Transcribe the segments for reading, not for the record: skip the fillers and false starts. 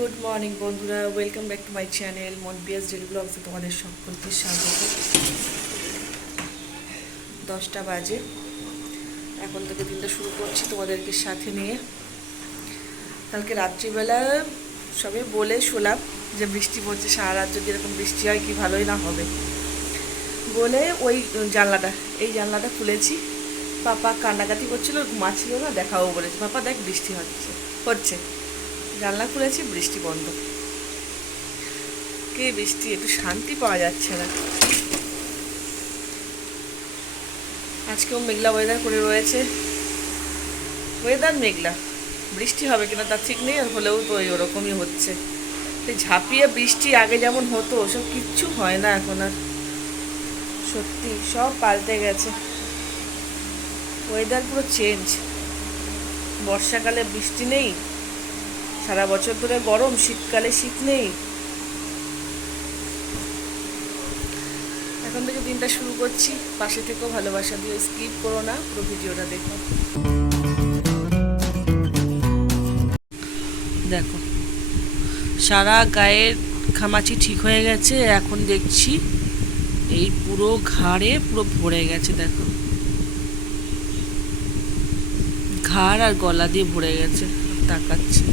Good morning বন্ধুরা, welcome back to my channel মনপিয়াস daily ব্লগসে তোমাদের সকলকে স্বাগত। 10টা বাজে, এখন থেকে দিনটা শুরু করছি তোমাদেরকে সাথে নিয়ে। কালকে রাত্রিবেলা সবে বলে শোলাম যে বৃষ্টি পড়ছে, সারা রাত যদি এরকম বৃষ্টি হয় কি ভালোই না হবে বলে ওই এই জানলাটা খুলেছি। পাপা কান্নাকাটি করছিল, ঘুমাচ্ছিল না, দেখাবো বলেছে। পাপা দেখ বৃষ্টি হচ্ছে। জানলা খুলেছি, বৃষ্টি বন্ধ। কে বৃষ্টি, একটু শান্তি পাওয়া যাচ্ছে না। আজকেও মেঘলা ওয়েদার করে রয়েছে, ওয়েদার মেঘলা, বৃষ্টি হবে কিনা তার ঠিক নেই, আর হলেও তো ওরকমই হচ্ছে। এই ঝাঁপিয়ে বৃষ্টি আগে যেমন হতো ওসব কিচ্ছু হয় না এখন আর, সত্যি সব পাল্টে গেছে। ওয়েদার পুরো চেঞ্জ। বর্ষাকালে বৃষ্টি নেই, সারা বছর ধরে গরম, শীতকালে শীত নেই। এখন থেকে দিনটা শুরু করছি, পাশে থেকেও ভালোবাসা দিও, স্কিপ করো না, পুরো ভিডিওটা দেখো। দেখো সারা গায়ের ঘামাচি ঠিক হয়ে গেছে, এখন দেখছি এই পুরো ঘাড়ে পুরো ভরে গেছে। দেখো ঘাড় আর গলা দিয়ে ভরে গেছে, তাকাচ্ছে।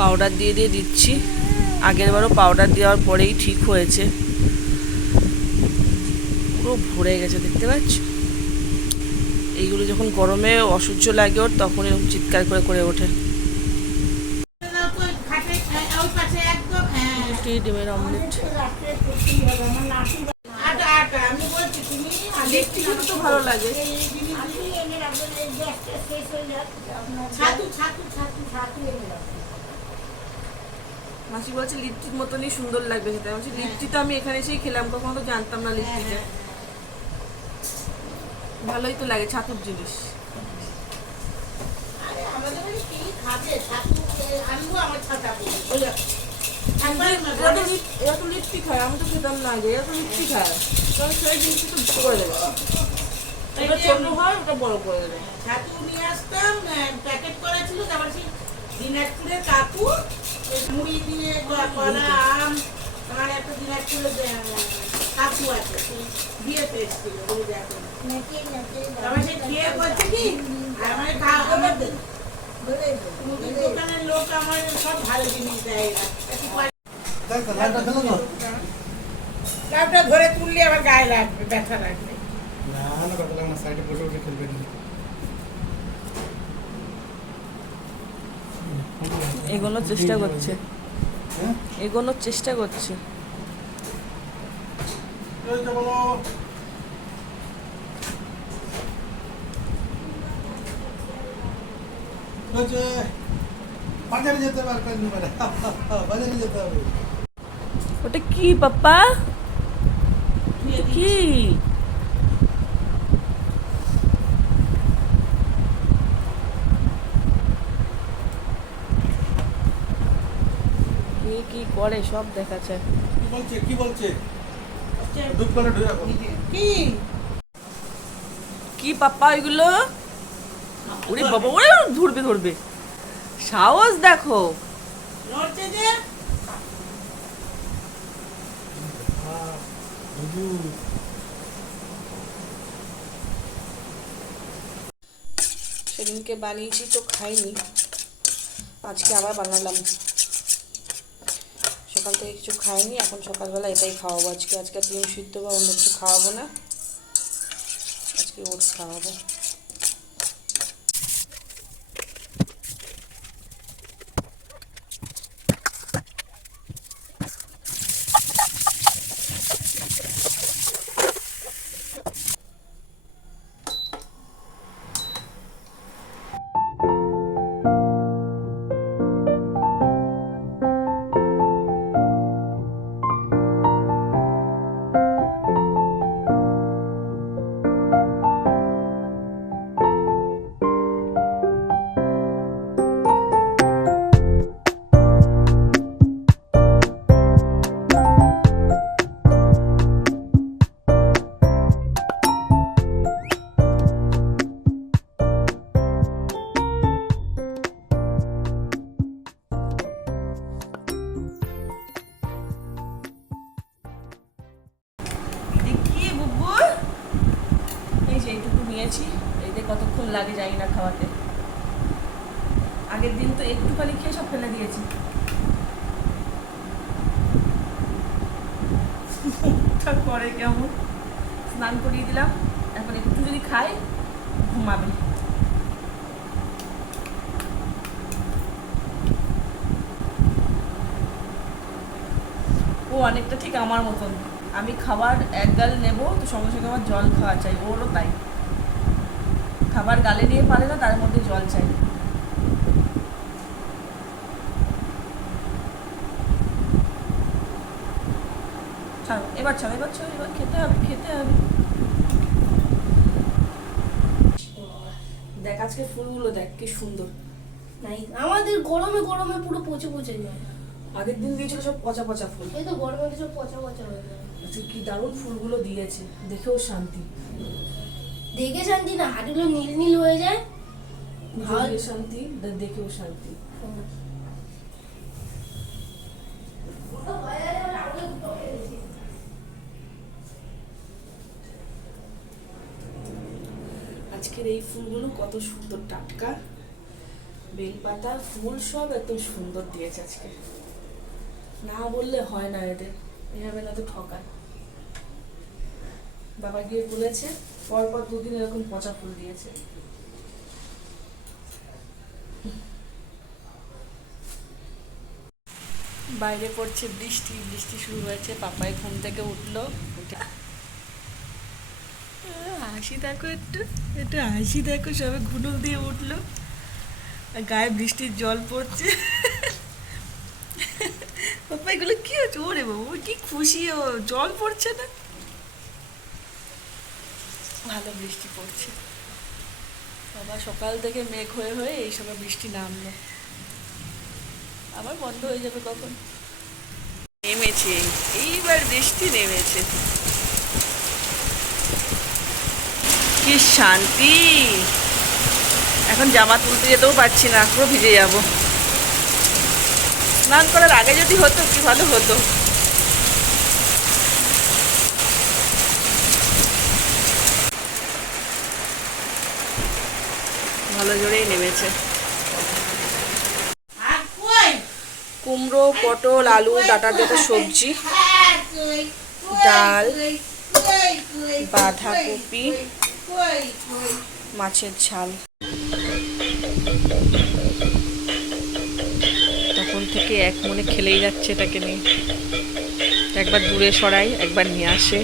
পাউডার দিয়ে দিচ্ছি, আগের বারও পাউডার দেওয়ার পরেই ঠিক হয়েছে। পুরো ভরে গেছে, দেখতে পাচ্ছ? এইগুলো যখন গরমে অসহ্য লাগে ওর, তখন এরকম চিৎকার করে করে ওঠে। ডিমের অমলেট, তো ভালো লাগে। মাসি বলছে লিট্টির মতনই সুন্দর লাগবে সেটা। বলছি লিট্টি তো আমি এখানে এসেই খেলাম, কখনো তো জানতাম না লিট্টিটা। ভালোই তো লাগে, ছাতুর জিনিস। এরা তো লিট্টি খায়, আমি তো খেতাম না আগে। এরা তো লিট্টি খায়, সেই জিনিসটা তো করে দেবে। ওটা ছোট হয়, ওটা বড় করে দেবে। ছাতু নিয়ে আসতাম, প্যাকেট করা ছিল। তারপর সেই দিনাজপুরের কাকু মুড়ি দিয়ে কলা আম, আমার একটা দিনাজপুরের কাকু আছে, দিয়ে পেয়েছিল বলে দেখো। তারপর সে খেয়ে বলছে কি আমার দোকানের লোক আমার সব ভালো জিনিস দেয়। লাভটা ধরে তুললে আবার গায়ে লাগবে, ব্যথা লাগবে। এগোনোর চেষ্টা করছে, এগোনোর চেষ্টা করছে। বাজারে যেতে হবে, বাজারে যেতে হবে। ওটা কি পাপ্পা, কি? কি করে সব দেখাচ্ছে। কি বলছে দুধ করে ঢুকে রাখো। কি কি পাপ্পা ওইগুলো? ওরে বাবা, ওরে ধরবে সাহস দেখো। নড়ছে যে সেদিনকে বানিয়েছি তো খাইনি, আজকে আবার বানালাম। সকাল থেকে কিছু খাইনি, এখন সকালবেলা এটাই খাওয়াবো। আজকে ডিম সিদ্ধ বা অন্য কিছু খাওয়াবো না, আজকে ওটস খাওয়াবো। নিয়েছি। এতে কতক্ষণ লাগে জানি না খাওয়াতে। আগের দিন তো একটুখানি খেয়ে সব ফেলে দিয়েছি। তারপরে কেমন স্নান করিয়ে দিলাম, এখন একটু যদি খাই ঘুমাবে। ও অনেকটা ঠিক আমার মতন, আমি খাবার এক গাল নেবো তো সঙ্গে সঙ্গে আমার জল খাওয়া চাই, ওরও তাই। খাবার গালে নিয়ে পারে না, তার মধ্যে জল চাই। ছাড়ো এবার, ছাড়ো এবার, ছাড়ো এবার, খেতে হবে খেতে হবে। দেখ আজকে ফুলগুলো দেখ কি সুন্দর। নাই আমাদের গরমে গরমে পুরো পচে পচে যায়। আগের দিন দিয়েছিল সব পচা পচা ফুল, এই তো গরমে কিছু পচা পচা হয়ে যায়। আজকে কি দারুণ ফুলগুলো দিয়েছে, দেখেও শান্তি। দেখে শান্তি না, হাঁটুগুলো নীল নীল হয়ে যায়। দেখে শান্তি, দেখেও শান্তি। আজকের এই ফুলগুলো কত সুন্দর, টাটকা বেলপাতা ফুল সব এত সুন্দর দিয়েছে আজকে, না বললে হয় না এদের, এভাবে না তো ঠকায়। বাবা গিয়ে বলেছে পরপর দুদিন এরকম পচা ফুল দিয়েছে। বাইরে পড়ছে বৃষ্টি, বৃষ্টি শুরু হয়েছে। পাপাই ঘুম থেকে উঠলো, উঠে হাসি দেখো, একটু একটু হাসি দেখো, সবে ঘুনুল দিয়ে উঠলো, গায়ে বৃষ্টির জল পড়ছে। পাপা এগুলো কি হচ্ছে? ওরে বাবু কি খুশি, ও জল পড়ছে না, ভালো বৃষ্টি পড়ছে। বাবা সকাল থেকে মেঘ হয়ে হয়ে এই সময় বৃষ্টি নামলো, আবার বন্ধ হয়ে যাবে কখন। নেমেছে, এইবার বৃষ্টি নেমেছে, কি শান্তি। এখন জামা তুলতে যেতেও পারছি না, পুরো ভিজে যাব। স্নান করার আগে যদি হতো কি ভালো হতো। ভালো জোরেই নেমেছে। আর কই কুমড়ো, পটল, আলু, ডাঁটা দিয়ে সবজি, ডাল, বাঁধাকপি, মাছের ঝাল। তখন থেকে এক মনে খেলেই যাচ্ছে এটাকে নিয়ে, একবার দূরে সরাই, একবার নিয়ে আসে।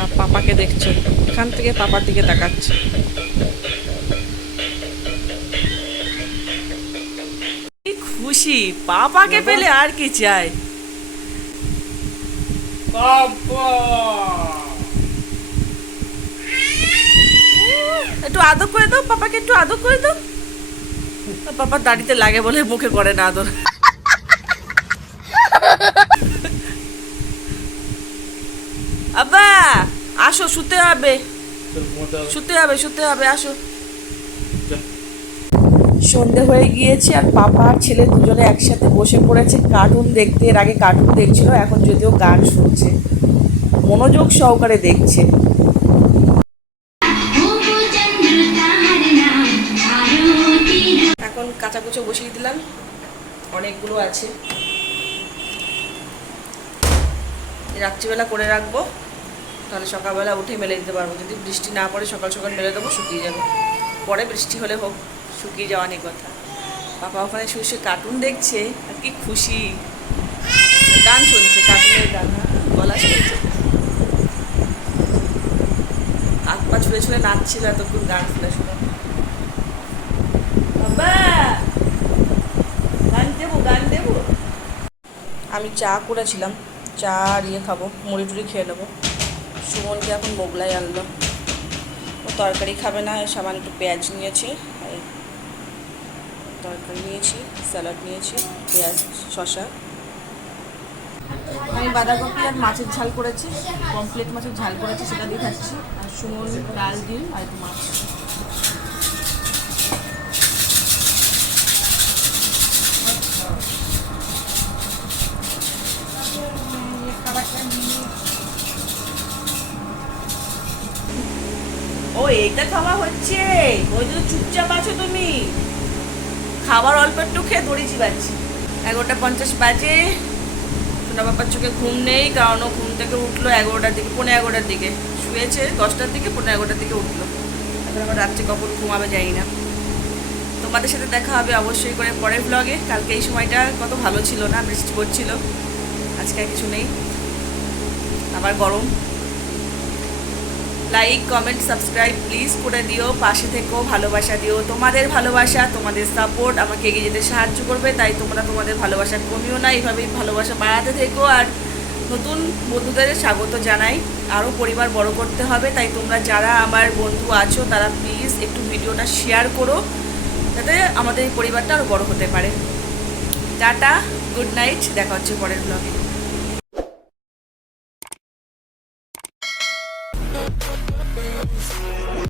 আর পাপাকে দেখছো, এখান থেকে পাপার দিকে তাকাচ্ছে। কি খুশি, পাপাকে পেলে আর কি চাই। একটু আদর করে দাও পাপাকে, একটু আদর করে দাও। পাপার দাড়িতে লাগে বলে মুখে করে না আদর। আব্বা আসো, শুতে হবে, শুতে হবে, শুতে হবে, আসো। সন্ধে হয়ে গিয়েছে আর পাপা আর ছেলে দুজনে একসাথে বসে পড়েছে কার্টুন দেখতে। এর আগে কার্টুন দেখছিল, এখন যদিও গান শুনছে, মনোযোগ সহকারে দেখছে। এখন কাঁচা কুচো বসিয়ে দিলাম, অনেকগুলো আছে, রাত্রিবেলা করে রাখবো, তাহলে সকালবেলা উঠে মেলে দিতে পারবো। যদি বৃষ্টি না পড়ে সকাল সকাল মেলে দেবো, শুকিয়ে যাবে। পরে বৃষ্টি হলে হোক, শুকিয়ে যাওয়া নেই কথা। পাপা ওখানে শুয়ে শুয়ে কার্টুন দেখছে আর কি খুশি, গান শুনছে, কার্টুনের গান, গলা শুনছে, হাত পা ছুঁড়ে ছুঁড়ে নাচছিল এতক্ষণ গান শুনে শুনে। বাবা গান দেবো, গান দেবো। আমি চা করেছিলাম, চা আর ইয়ে খাবো, মুড়ি টুড়ি খেয়ে নেবো। সুমনকে এখন মোগলাই আনলো, ও তরকারি খাবে না, সামান্য একটু পেঁয়াজ নিয়েছি, তরকারি নিয়েছি, স্যালাড নিয়েছি, পেঁয়াজ শসা। আমি বাঁধাকপি আর মাছের ঝাল করেছি, পমফ্লেট মাছের ঝাল করেছি, সেটা দিয়ে খাচ্ছি। আর সুমন ডাল, ডিম আর একটু মাছ। এইটা খাওয়া হচ্ছে, ওই জন্য চুপচাপ আছো তুমি। খাবার অল্প একটু খেয়ে দড়ি চিবাচ্ছি। 11:50 বাজে। সোনা বাবার চোখে ঘুম নেই, কারণ ও ঘুম থেকে উঠলো 11টার দিকে, 11:15 দিকে শুয়েছে, 10টার দিকে 11:15 দিকে উঠলো। এখন আবার রাত্রে কখন ঘুমাবে যাই না। তোমাদের সাথে দেখা হবে অবশ্যই করে পরের ব্লগে। কালকে এই সময়টা কত ভালো ছিল না, বৃষ্টি পড়ছিল। আজকে আর কিছু নেই, আবার গরম। লাইক কমেন্ট সাবস্ক্রাইব প্লিজ করে দিও, পাশে থেকো, ভালোবাসা দিও। তোমাদের ভালোবাসা, তোমাদের সাপোর্ট আমাকে এগিয়ে যেতে সাহায্য করবে, তাই তোমরা তোমাদের ভালোবাসা কমিও না, এইভাবেই ভালোবাসা বাড়াতে থেকো। আর নতুন বন্ধুদের স্বাগত জানাই। আরও পরিবার বড় করতে হবে, তাই তোমরা যারা আমার বন্ধু আছো তারা প্লিজ একটু ভিডিওটা শেয়ার করো, যাতে আমাদের এই পরিবারটা আরও বড় হতে পারে। টাটা, গুড নাইট, দেখা হচ্ছে পরের ব্লগে।